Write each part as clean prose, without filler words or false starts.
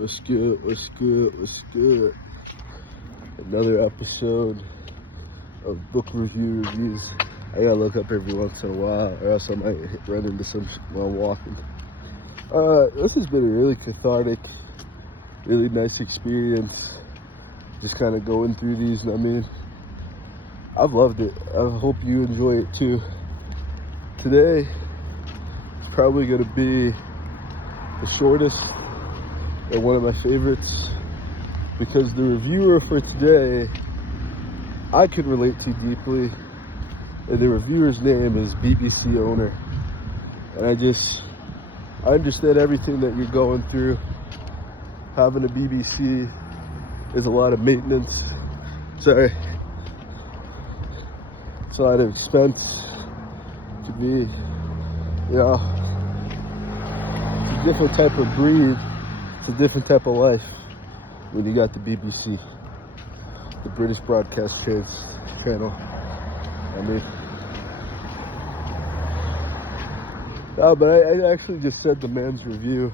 What's good? What's good? What's good? Another episode of book reviews. I gotta look up every once in a while, or else I might run into some while walking. This has been a really cathartic, really nice experience. Just kind of going through these. I mean, I've loved it. I hope you enjoy it too. Today, it's probably gonna be the shortest and one of my favorites, because the reviewer for today I could relate to deeply, and the reviewer's name is BBC Owner. And I understand everything that you're going through. Having a BBC is a lot of maintenance. Sorry. It's a lot of expense. To be, it's a different type of breed. It's a different type of life when you got the BBC, the British Broadcast Channel. But I actually just said the man's review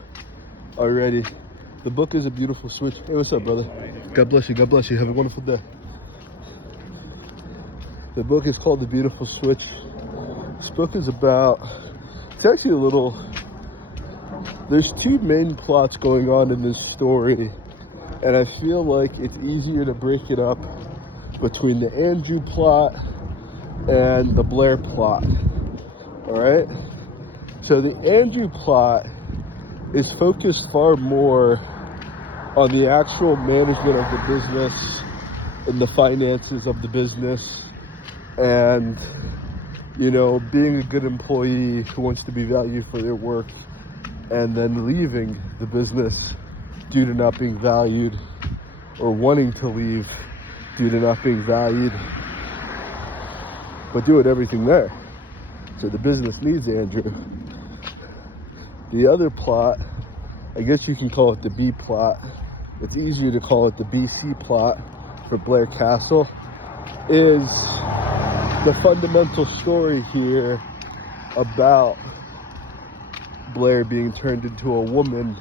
already. The book is a beautiful switch. Hey, what's up, brother? God bless you. God bless you. Have a wonderful day. The book is called The Beautiful Switch. This book is about, it's actually a little, there's two main plots going on in this story, and I feel like it's easier to break it up between the Andrew plot and the Blair plot. Alright? So the Andrew plot is focused far more on the actual management of the business and the finances of the business, and being a good employee who wants to be valued for their work, and then leaving the business due to not being valued, or wanting to leave due to not being valued, but doing everything there. So the business needs Andrew. The other plot, I guess you can call it the B plot. It's easier to call it the BC plot for Blair Castle, is the fundamental story here about Blair being turned into a woman,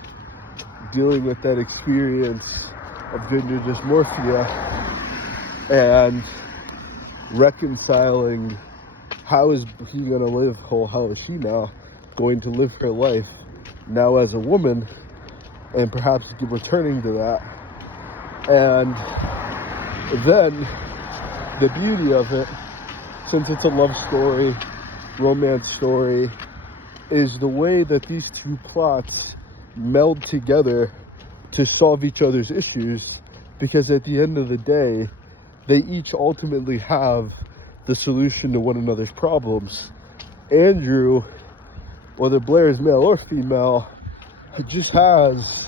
dealing with that experience of gender dysmorphia, and reconciling how is he going to live, how is she now going to live her life now as a woman, and perhaps returning to that. And then the beauty of it, since it's a love story, romance story, is the way that these two plots meld together to solve each other's issues, because at the end of the day, they each ultimately have the solution to one another's problems. Andrew, whether Blair is male or female, just has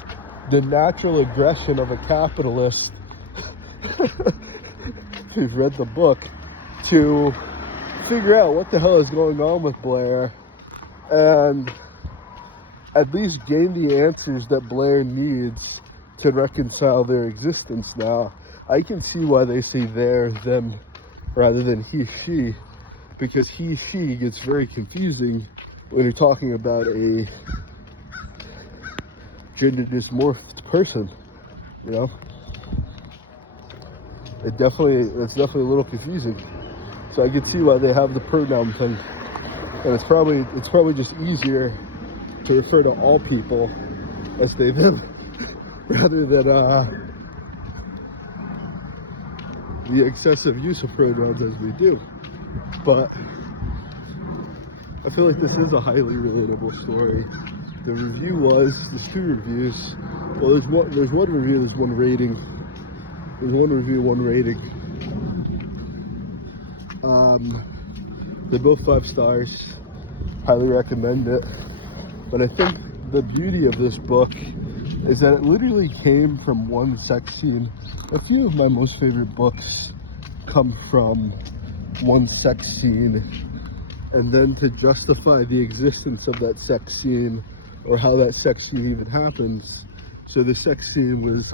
the natural aggression of a capitalist who's read the book, to figure out what the hell is going on with Blair, and at least gain the answers that Blair needs to reconcile their existence now. I can see why they say there, them, rather than he, she, because he, she gets very confusing when you're talking about a gender dysmorphed person, It's definitely a little confusing. So I can see why they have the pronoun thing. And it's probably just easier to refer to all people as they them, rather than the excessive use of pronouns as we do. But I feel like this is a highly relatable story. The review there's two reviews. Well, there's one review, there's one rating. There's one review, one rating. They're both 5 stars. Highly recommend it. But I think the beauty of this book is that it literally came from one sex scene. A few of my most favorite books come from one sex scene, and then to justify the existence of that sex scene, or how that sex scene even happens. So the sex scene was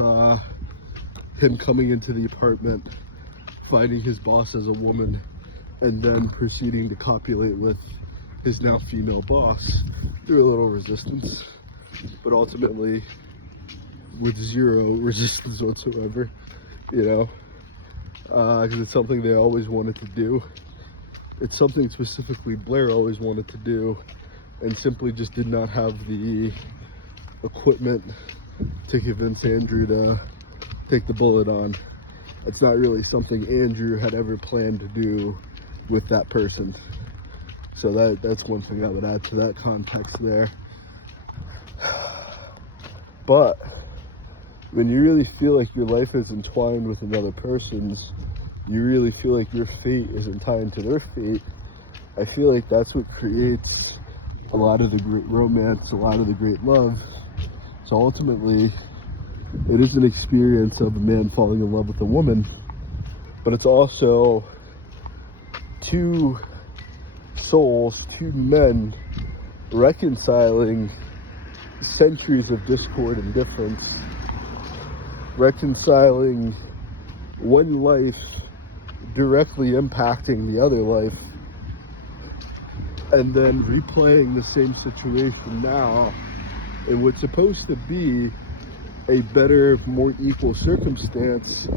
him coming into the apartment, finding his boss as a woman, and then proceeding to copulate with his now female boss through a little resistance, but ultimately with zero resistance whatsoever, you know, because it's something they always wanted to do. It's something specifically Blair always wanted to do, and simply just did not have the equipment to convince Andrew to take the bullet on. It's not really something Andrew had ever planned to do with that person. So that's one thing I would add to that context there. But when you really feel like your life is entwined with another person's, you really feel like your fate is entwined to their fate, I feel like that's what creates a lot of the great romance, a lot of the great love. So ultimately, it is an experience of a man falling in love with a woman, but it's also two souls, two men reconciling centuries of discord and difference, reconciling one life directly impacting the other life, and then replaying the same situation now in what's supposed to be a better, more equal circumstance,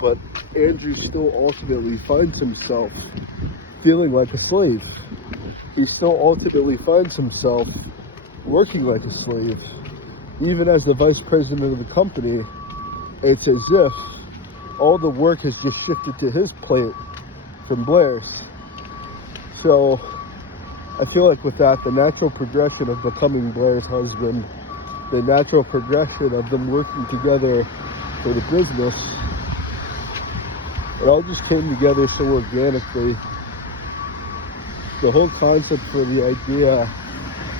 but Andrew still ultimately finds himself feeling like a slave. He still ultimately finds himself working like a slave. Even as the vice president of the company, it's as if all the work has just shifted to his plate from Blair's. So I feel like with that, the natural progression of becoming Blair's husband, the natural progression of them working together for the business, it all just came together so organically. The whole concept for the idea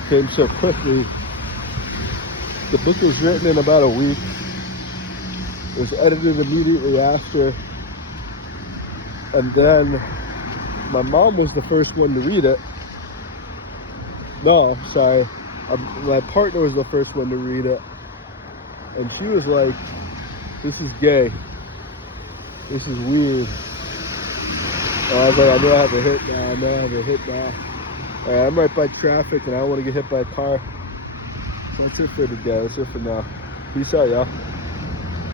came so quickly. The book was written in about a week. It was edited immediately after. And then my mom was the first one to read it. No, sorry. My partner was the first one to read it, and she was like, "This is gay. This is weird." And I was like, "I know I have a hit now. I'm right by traffic, and I don't want to get hit by a car." So that's it for today. That's it for now. Peace out, y'all.